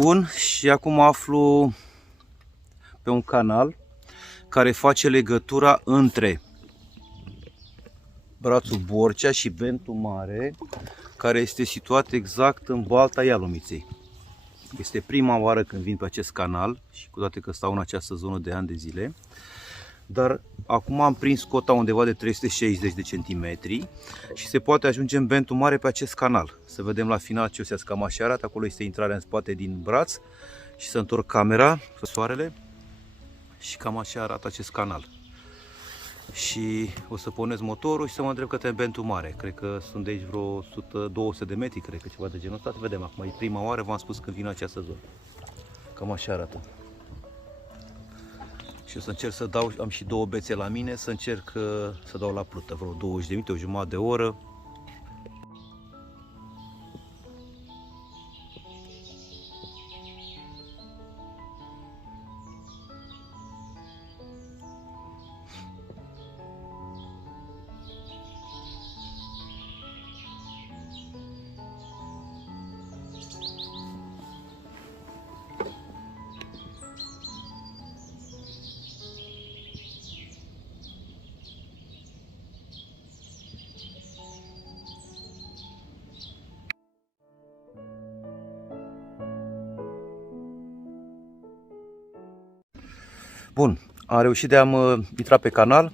Bun, și acum aflu pe un canal care face legătura între brațul Borcea și Bentul Mare, care este situat exact în balta Ialomiței. Este prima oară când vin pe acest canal și cu toate că stau în această zonă de ani de zile. Dar acum am prins cota undeva de 360 de centimetri și se poate ajunge în Bentul Mare pe acest canal. Să vedem la final ce o să cam așa arată. Acolo este intrarea în spate din braț și să întorc camera, soarele, și cam așa arată acest canal. Și o să pornesc motorul și să mă îndrept către Bentul Mare. Cred că sunt de aici vreo 100-200 de metri, cred că ceva de genul ăsta. Vedem acum, e prima oară, v-am spus când vin în această zonă. Cam așa arată. Și o să încerc să dau, am și două bețe la mine, să încerc să dau la plută, vreo 20 de minute, o jumătate de oră. Bun, am reușit de a intra pe canal,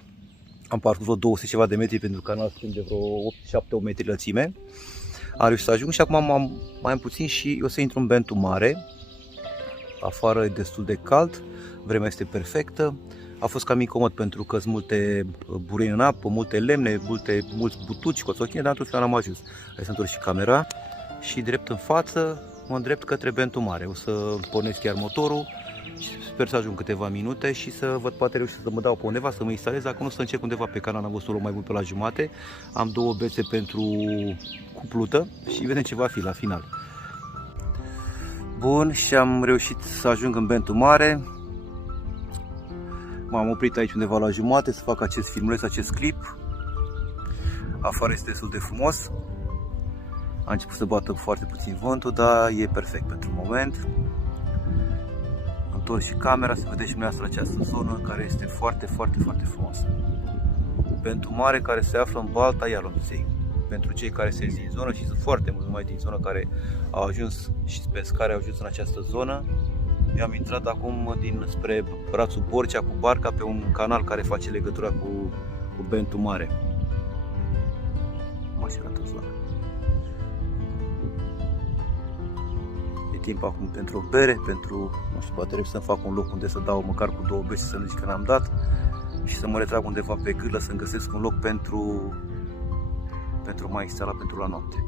am parcurs vreo 200 ceva de metri pentru canal, sunt de vreo 7-8 metri lățime. Am reușit să ajung și acum mai am puțin și o să intru în Bentul Mare. Afară e destul de cald, vremea este perfectă. A fost cam incomod pentru că sunt multe burini în apă, multe lemne, mulți butuci, coțochine, dar într-un final am ajuns. Hai să întorc și camera și drept în față mă îndrept către Bentul Mare. O să pornesc chiar motorul și sper să ajung câteva minute și să văd, poate reușesc să mă dau pe undeva, să mă instalez. Dacă nu, să încerc undeva pe canal, am văzut un loc mai bun pe la jumate. Am două bețe cu plută și vedem ce va fi la final. Bun, și am reușit să ajung în Bentul Mare. M-am oprit aici undeva la jumate să fac acest filmuleț, acest clip. Afară este destul de frumos. A început să bată foarte puțin vântul, dar e perfect pentru moment. Întorc și camera să vedeți și dumneavoastră această zonă care este foarte frumoasă. Bentul Mare care se află în balta Ialomiței. Pentru cei care se din zonă, și sunt foarte mulți numai din zonă care au ajuns și pescari au ajuns în această zonă. Eu am intrat acum spre brațul Borcea cu barca pe un canal care face legătura cu Bentul Mare. Așa arată zona. E timp acum pentru o bere, nu știu, poate trebuie să-mi fac un loc unde să dau măcar cu două beri să nu zic că n-am dat și să mă retrag undeva pe gârlă să-mi găsesc un loc pentru mai instala pentru la noapte.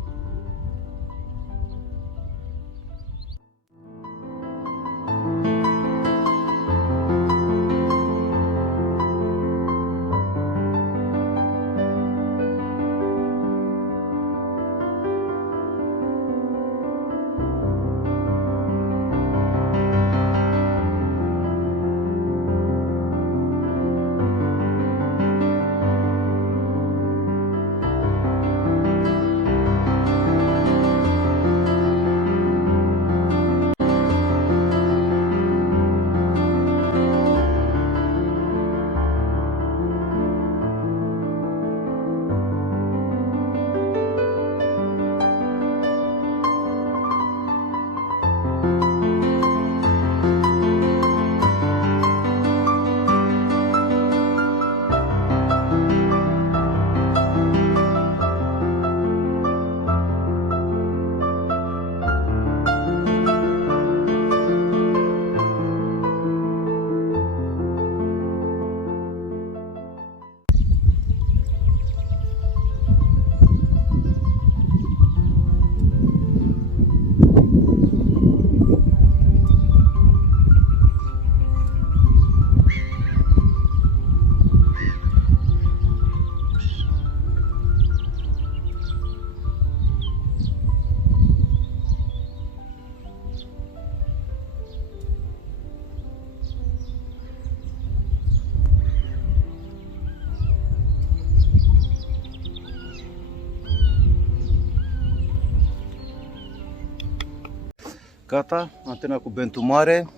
Gata, antena cu bentul mare.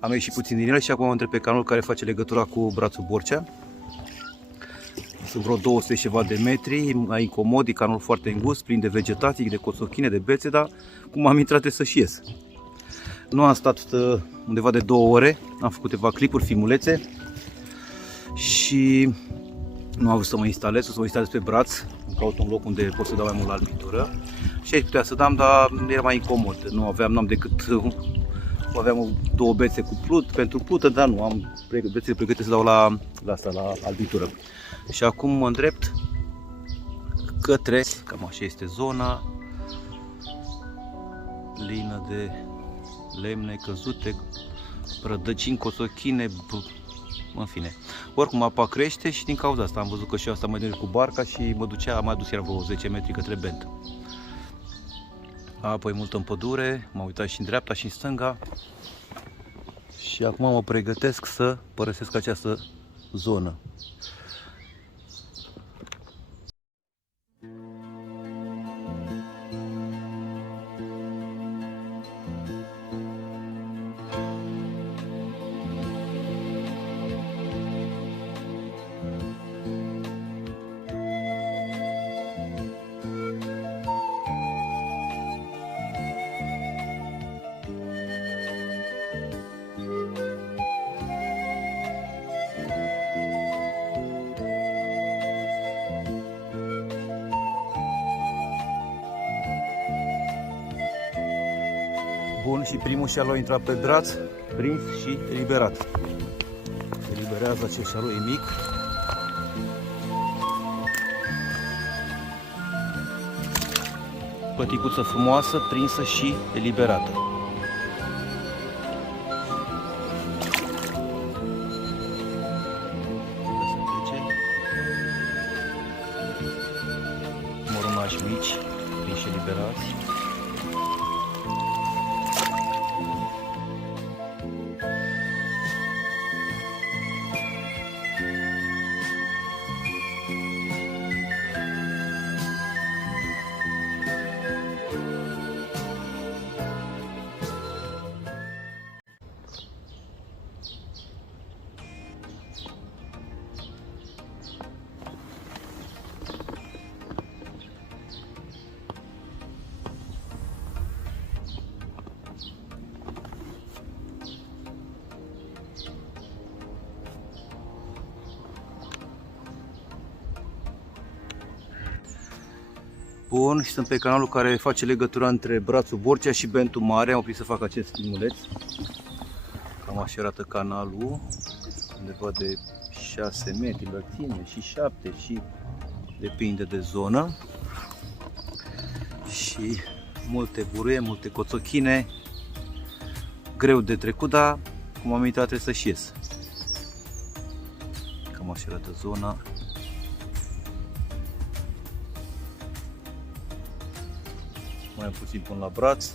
Am ieșit puțin din ele și acum am întrebat pe canalul care face legătura cu brațul Borcea. Sunt vreo 200 ceva de metri, mai incomod, e canal foarte îngust, plin de vegetație, de coțochine, de bețe, dar cum am intrat trebuie să ies. Nu am stat undeva de 2 ore, am făcut câteva clipuri, filmulețe și nu am vrut să mă instalez, o să mă instalez pe braț, îmi caut un loc unde pot să dau mai mult la albitură. Și aici putea să dam, dar era mai incomod, n-am decât, aveam 2 bețe cu plut, pentru plută, dar nu, am bețe pregătite să dau la albitură. Și acum mă îndrept către, cam așa este zona, plină de lemne căzute, rădăcini, coțochine, în fine. Oricum apa crește și din cauza asta am văzut că și asta mă duce cu barca și mă ducea, mai dus era vreo 10 metri către bent. Apă e multă în pădure, m-am uitat și în dreapta și în stânga și acum mă pregătesc să părăsesc această zonă. Bun, și primul șalou a intrat pe braț, prins și eliberat. Se eliberează acel șalou, e mic. Păticuță frumoasă, prinsă și eliberată. Mormași mici, prinși și eliberați. Bun, și sunt pe canalul care face legătura între brațul Borcea și bentul mare. Am oprit să fac acest filmuleț. Cam așa arată canalul, undeva de 6 metri lățime și 7 și depinde de zonă. Și multe buruie, multe coțochine, greu de trecut, dar cum am intrat trebuie să-și ies. Cam așa arată zona. Mai puțin până la braț.